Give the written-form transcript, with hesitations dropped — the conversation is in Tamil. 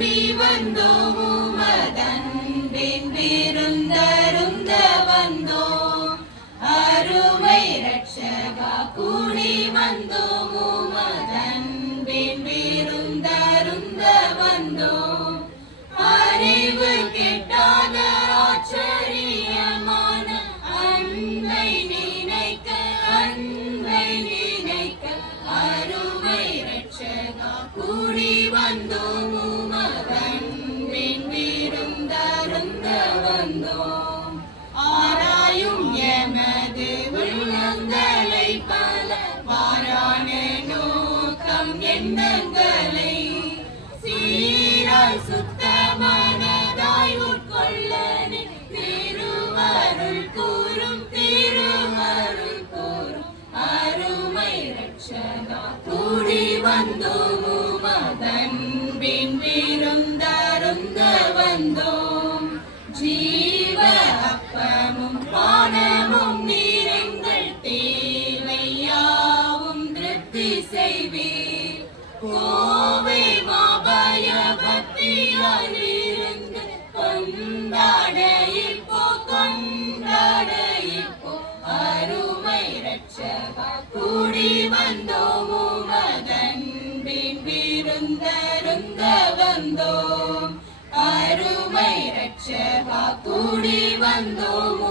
கூடி வந்தோம் உமதன்பின் விருந்தருந்த வந்தோம் அருமை ரட்சகா கூடி வந்தோம் உமதன்பின் விருந்தருந்த வந்தோம் அறிவு கெட்டாத ஆச்சரியமான அன்பை நினைக்க அருமை ரட்சகா கூடி வந்தோம் உமதன்பின் விருந்தருந்த வந்தோம் ஆராயும் எமது உள்ளங்களை பல பாரான நோக்கம் எண்ணங்களை சீராய் சுத்தமானதாய் உட்கொள்ள திருவருள் கூறும் அருமை ரட்சகா கூடி வந்தோம் உமதன்பின் விருந்தருந்த வந்தோம் ஜீவ அப்பமும் பானமும் நீரெங்கள் தேவையாவும் திருப்தி செய்வீர் கோவை மாபய பக்தியாயிருந்து கொண்டாட இப்போ அருமை ரட்சகா கூடி வந்தோம் உமதன்பின் விருந்தருந்த வந்தோம் அருமை ரட்சகா கூடி வந்தோம்